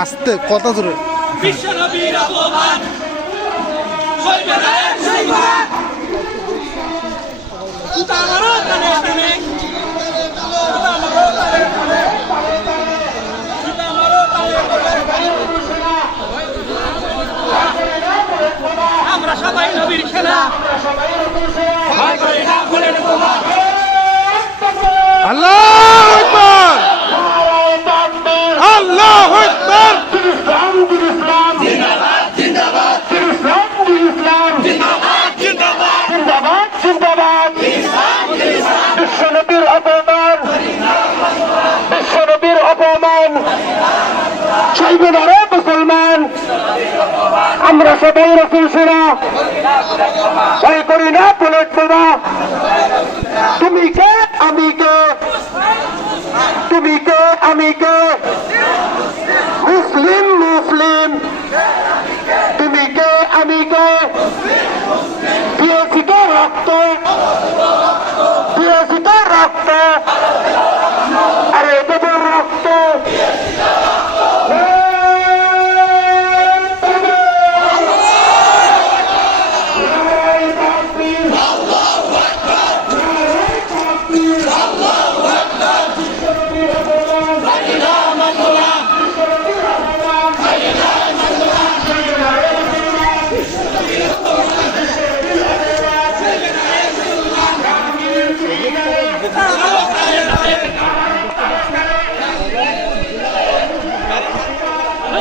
আস্তে কথা অপমান সইবে না এক সইমান উতা মারো তালে তালে উতা মারো তালে তালে উতা মারো তালে তালে আমরা সবাই নবীর খেলা ভয় করি না বলে বোমা আল্লাহ আকবার আল্লাহ আকবার বিশ্বনবীর অপমান বিশ্বনবীর অপমান চাইবে ধরে মুসলমান, আমরা সবাই রসুল সেনা। ভয় করি না বুলেট বোমা। তুমি কে, আমি কে? তুমি কে, আমি কে? মুসলিম মুসলিম তুমি কে আমি কে দিয়েছি কে রক্ত দিয়েছি কে রক্ত আরে দেবো রক্ত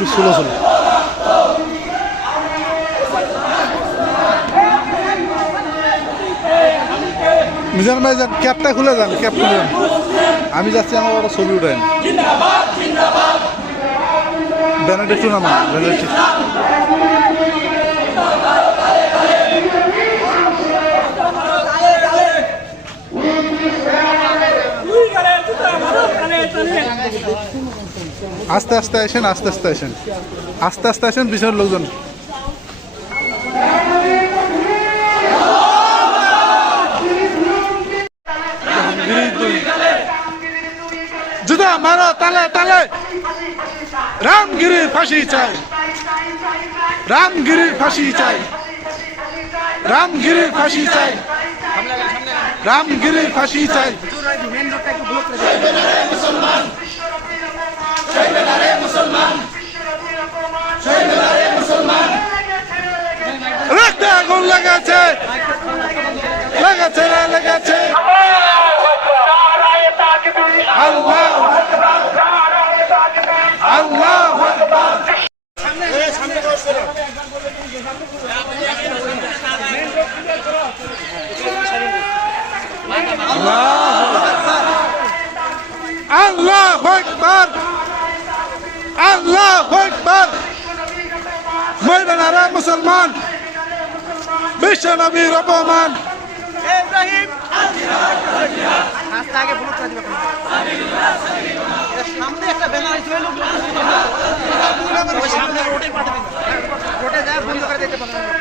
একটু স্লো স্লো মিজান ভাই যান ক্যাপটা খুলে যান ক্যাপ খুলে যান। আমি যাচ্ছি, আমার ওরা ছবি উঠেন ব্যানারটা একটু নামান, ব্যানারটি তালে তালে আস্তে আস্তে আসেন, আস্তে আস্তে আসেন। আস্তে আস্তে আসেন পিছনের লোকজন। জুদা মারো, তালে তালে। রামগিরির ফাঁসি চাই। রামগিরির ফাঁসি চাই। রামগিরির ফাঁসি চাই। রামগিরির ফাঁসি চাই রক্তে আগুন লাগাচ্ছে লাগাচ্ছে না লাগাচ্ছে আল্লাহ আল্লাহ আল্লাহ আকবার আল্লাহ আকবার ময়দানারা মুসলমান বিশ্ব নবীর অপমান। সামনে একটা ব্যানার সামনে রোডে পাঠাবেন রোডে যায় বন্ধ করে দিতে পারবেন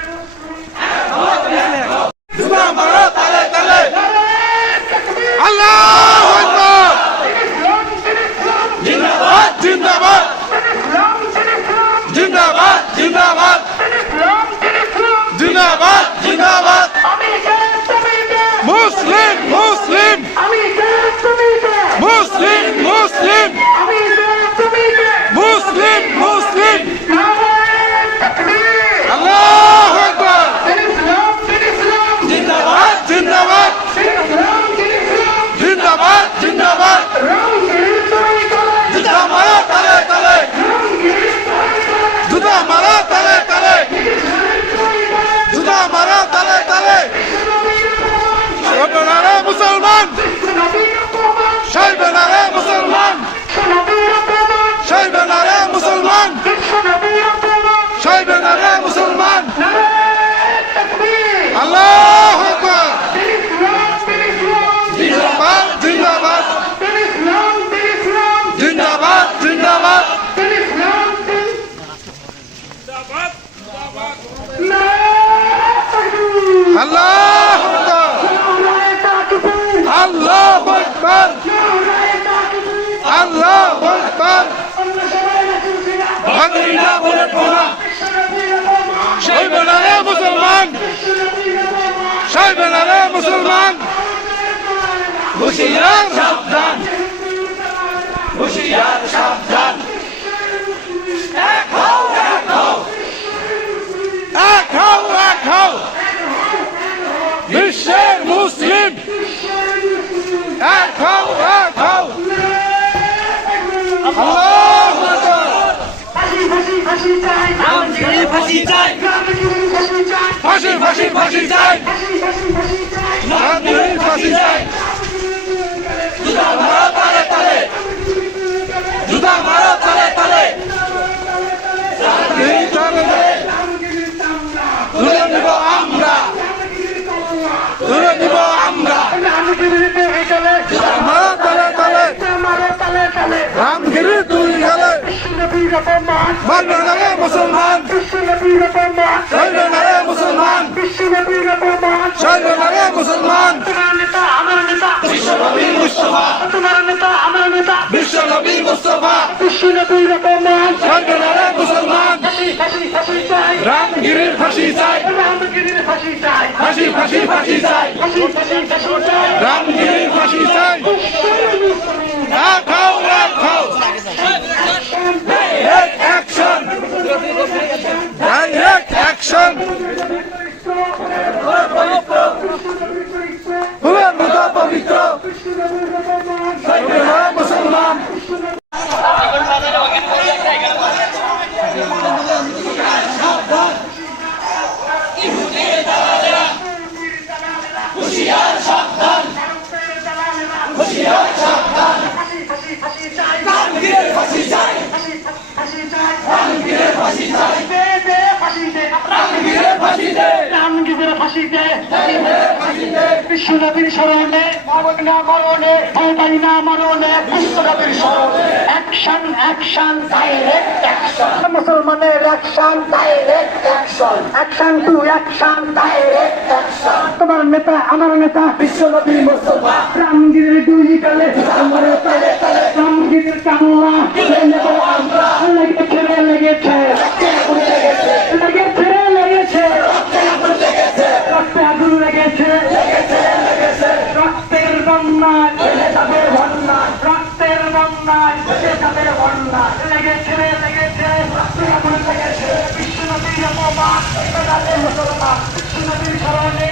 মুসলমান। মুসলমান। হুশিয়ার সাবধান। হুশিয়ার সাবধান। ফাঁসি চাই। ফাঁসি ফাঁসি ফাঁসি চাই। ফাঁসি চাই। জুতা মারো তালে তালে। জুতা মারো তালে তালে। এই তালে তালে। তুলে নিব আমরা। তুলে নিব আমরা। জুতা মারো তালে তালে। রামগিরি তুই গেলে। মানবে না রে মুসলমান। সইবে না রে মুসলমান। সইবে না রে মুসলমান বিশ্বনবী মুস্তফা। বিশ্বনবী মুস্তফা। সইবে না রে মুসলমান। রামগিরির ফাঁসি চাই। ফাঁসি ফাঁসি ফাঁসি চাই। রামগিরির ফাঁসি চাই। খাও এক খাও। Direct action! Direct Thank you. বিশ্বনবীর স্মরণে মরণে মরণে। ভয় না মরণে। বিশ্বনবীর স্মরণে। অ্যাকশন অ্যাকশন ডাইরেক্ট অ্যাকশন মুসলমানের action direct action action to action direct action তোমার নেতা আমার নেতা বিশ্বনবী মুস্তফা। রামগিরির দুই কালে আমার তালে তালে। রামগিরির কামলা আমরা তাদের বন্যায় রক্তের বন্যায় সে তাদের বন্যায়। লেগেছে লেগেছে লেগেছে বিশ্বনবীর অপমান তাদের মুসলমান বিশ্বনবীর স্মরণে